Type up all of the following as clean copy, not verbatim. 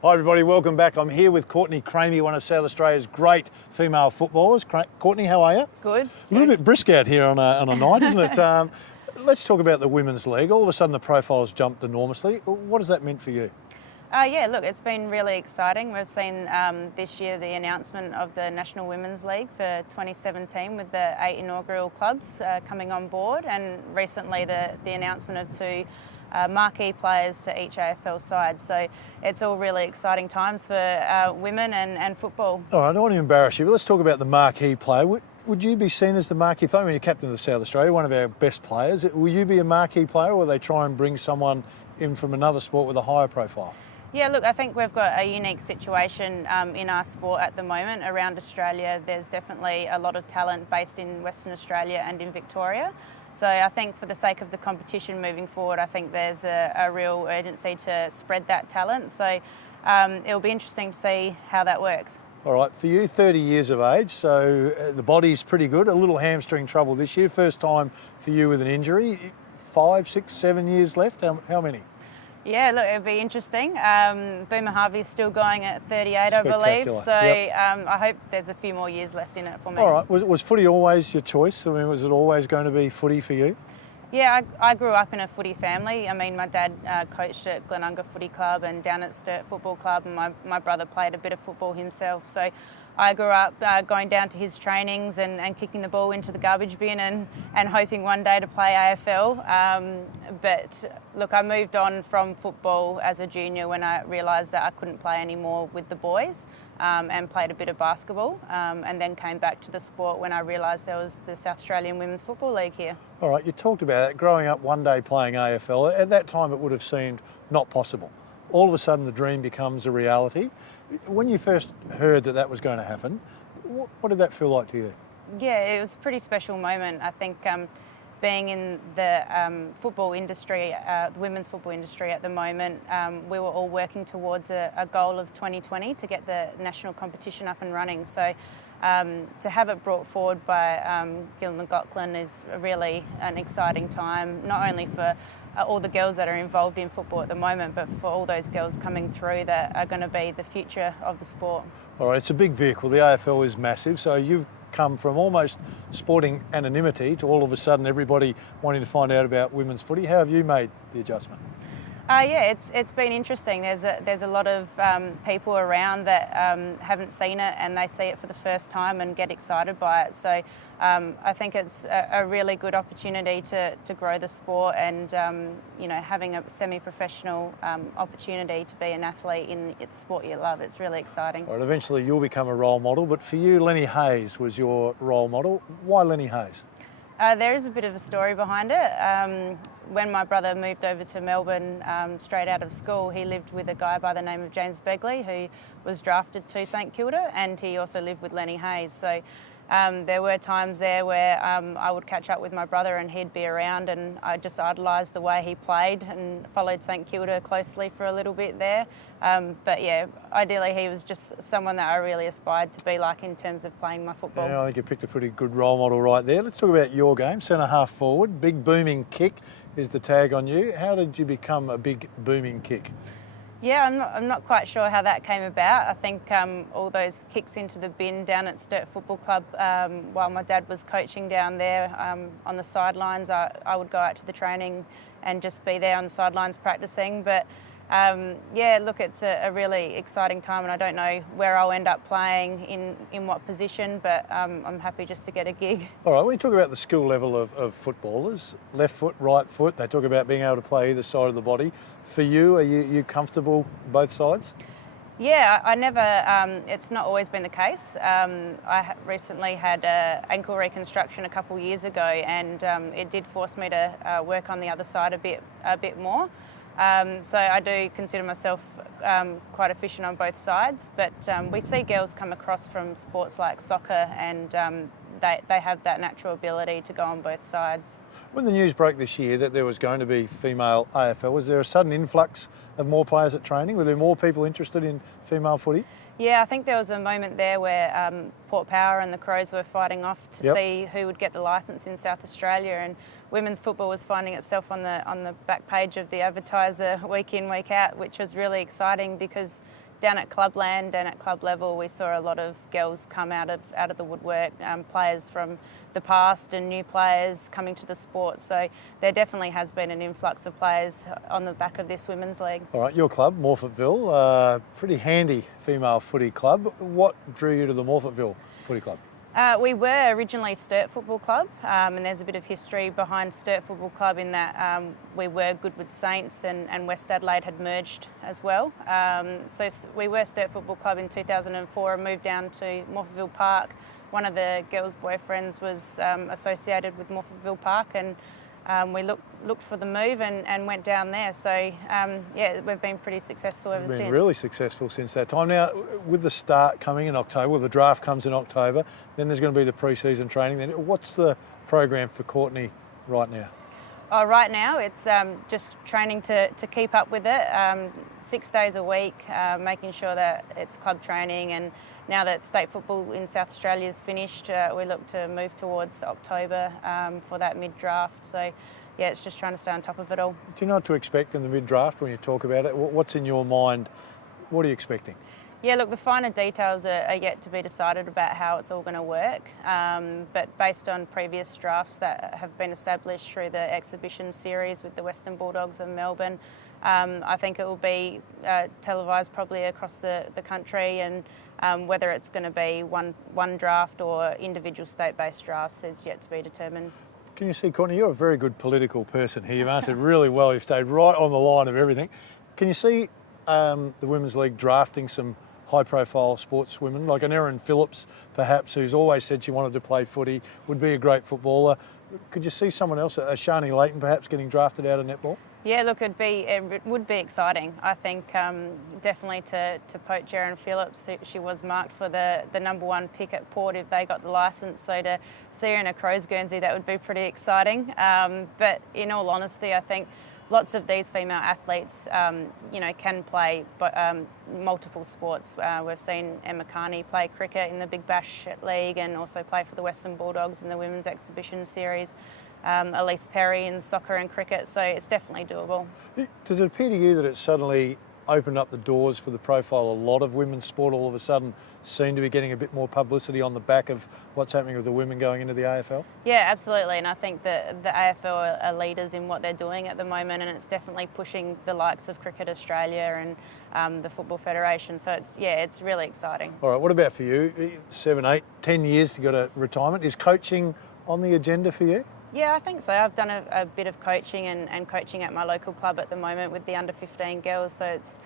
Hi everybody, welcome back. I'm here with Courtney Cramey, one of South Australia's great female footballers. Courtney, how are you? Good. A little bit brisk out here on a night, isn't it? Let's talk about the Women's League. All of a sudden the profile's jumped enormously. What has that meant for you? Yeah, look, it's been really exciting. We've seen this year the announcement of the National Women's League for 2017 with the 8 inaugural clubs coming on board, and recently the announcement of 2 marquee players to each AFL side. So it's all really exciting times for women and football. All right, I don't want to embarrass you, but let's talk about the marquee player. Would you be seen as the marquee player? I mean, you're captain of the South Australia, one of our best players. Will you be a marquee player, or will they try and bring someone in from another sport with a higher profile? Yeah, look, I think we've got a unique situation in our sport at the moment. Around Australia, there's definitely a lot of talent based in Western Australia and in Victoria. So I think for the sake of the competition moving forward, I think there's a real urgency to spread that talent. So it'll be interesting to see how that works. All right, for you, 30 years of age, so the body's pretty good. A little hamstring trouble this year. First time for you with an injury. 5, 6, 7 years left. How many? Yeah, look, it'll be interesting. Boomer Harvey's still going at 38, I believe. So I hope there's a few more years left in it for me. All right. Was footy always your choice? I mean, was it always going to be footy for you? Yeah, I grew up in a footy family. I mean, my dad coached at Glenunga Footy Club and down at Sturt Football Club, and my brother played a bit of football himself. So I grew up going down to his trainings and kicking the ball into the garbage bin and hoping one day to play AFL. But look, I moved on from football as a junior when I realised that I couldn't play anymore with the boys, and played a bit of basketball, and then came back to the sport when I realised there was the South Australian Women's Football League here. All right, you talked about that, growing up one day playing AFL. At that time it would have seemed not possible. All of a sudden the dream becomes a reality. When you first heard that was going to happen, what did that feel like to you? Yeah, it was a pretty special moment. I think being in the football industry, the women's football industry at the moment, we were all working towards a goal of 2020 to get the national competition up and running. So to have it brought forward by Gil McLaughlin is really an exciting time, not only for all the girls that are involved in football at the moment, but for all those girls coming through that are going to be the future of the sport. All right, it's a big vehicle. The AFL is massive, so you've come from almost sporting anonymity to all of a sudden everybody wanting to find out about women's footy. How have you made the adjustment? Yeah, it's been interesting. There's a lot of people around that haven't seen it, and they see it for the first time and get excited by it. So I think it's a really good opportunity to grow the sport, and having a semi-professional opportunity to be an athlete in the sport you love. It's really exciting. All right, eventually you'll become a role model, but for you, Lenny Hayes was your role model. Why Lenny Hayes? There is a bit of a story behind it. When my brother moved over to Melbourne straight out of school, he lived with a guy by the name of James Begley, who was drafted to St Kilda, and he also lived with Lenny Hayes. So there were times there where I would catch up with my brother and he'd be around, and I just idolised the way he played and followed St Kilda closely for a little bit there. But yeah, ideally he was just someone that I really aspired to be like in terms of playing my football. Yeah, I think you picked a pretty good role model right there. Let's talk about your game. Centre half forward, big booming kick is the tag on you. How did you become a big booming kick? Yeah, I'm not quite sure how that came about. I think all those kicks into the bin down at Sturt Football Club, while my dad was coaching down there on the sidelines, I would go out to the training and just be there on the sidelines practicing. But yeah, look, it's a really exciting time, and I don't know where I'll end up playing in what position, but I'm happy just to get a gig. All right, when you talk about the skill level of footballers, left foot, right foot, they talk about being able to play either side of the body. For you, are you comfortable both sides? Yeah, I never, it's not always been the case. I recently had an ankle reconstruction a couple of years ago, and it did force me to work on the other side a bit more. So I do consider myself quite efficient on both sides, but we see girls come across from sports like soccer, and they have that natural ability to go on both sides. When the news broke this year that there was going to be female AFL, was there a sudden influx of more players at training? Were there more people interested in female footy? Yeah, I think there was a moment there where Port Power and the Crows were fighting off to see who would get the licence in South Australia, and women's football was finding itself on the back page of the Advertiser week in, week out, which was really exciting because down at clubland and at club level, we saw a lot of girls come out of the woodwork, players from the past and new players coming to the sport. So there definitely has been an influx of players on the back of this women's league. All right, your club, Morfittville, pretty handy female footy club. What drew you to the Morfittville Footy Club? We were originally Sturt Football Club, and there's a bit of history behind Sturt Football Club in that we were Goodwood Saints and West Adelaide had merged as well. So we were Sturt Football Club in 2004 and moved down to Morfittville Park. One of the girls' boyfriends was associated with Morfittville Park, and we looked for the move and went down there. So yeah, we've been pretty successful ever since. Been really successful since that time. Now, with the start coming in October, well, the draft comes in October, then there's going to be the pre-season training. Then what's the program for Courtney right now? Oh, right now it's just training to keep up with it, 6 days a week, making sure that it's club training, and now that state football in South Australia is finished, we look to move towards October for that mid-draft. So yeah, it's just trying to stay on top of it all. Do you know what to expect in the mid-draft when you talk about it? What's in your mind? What are you expecting? Yeah, look, the finer details are yet to be decided about how it's all going to work, but based on previous drafts that have been established through the exhibition series with the Western Bulldogs of Melbourne, I think it will be televised probably across the country, and whether it's going to be one draft or individual state-based drafts is yet to be determined. Can you see, Courtney, you're a very good political person here. You've answered really well. You've stayed right on the line of everything. Can you see the Women's League drafting some high-profile sportswomen, like an Erin Phillips, perhaps, who's always said she wanted to play footy, would be a great footballer? Could you see someone else, a Shani Layton, perhaps, getting drafted out of netball? Yeah, look, it would be exciting. I think definitely to poach Erin Phillips. She was marked for the #1 pick at Port if they got the licence. So to see her in a Crows Guernsey, that would be pretty exciting. But in all honesty, I think lots of these female athletes, can play multiple sports. We've seen Emma Carney play cricket in the Big Bash League and also play for the Western Bulldogs in the Women's Exhibition Series. Elise Perry in soccer and cricket, so it's definitely doable. Does it appear to you that it's suddenly opened up the doors for the profile? A lot of women's sport all of a sudden seem to be getting a bit more publicity on the back of what's happening with the women going into the AFL? Yeah, absolutely, and I think that the AFL are leaders in what they're doing at the moment, and it's definitely pushing the likes of Cricket Australia and the Football Federation, so it's really exciting. All right, what about for you? 7, 8, 10 years to go to retirement. Is coaching on the agenda for you? Yeah, I think so. I've done a bit of coaching and coaching at my local club at the moment with the under-15 girls, so it's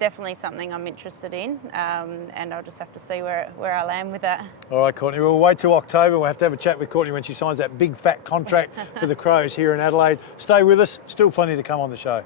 definitely something I'm interested in, and I'll just have to see where I land with that. All right, Courtney, we'll wait till October. We'll have to have a chat with Courtney when she signs that big fat contract for the Crows here in Adelaide. Stay with us, still plenty to come on the show.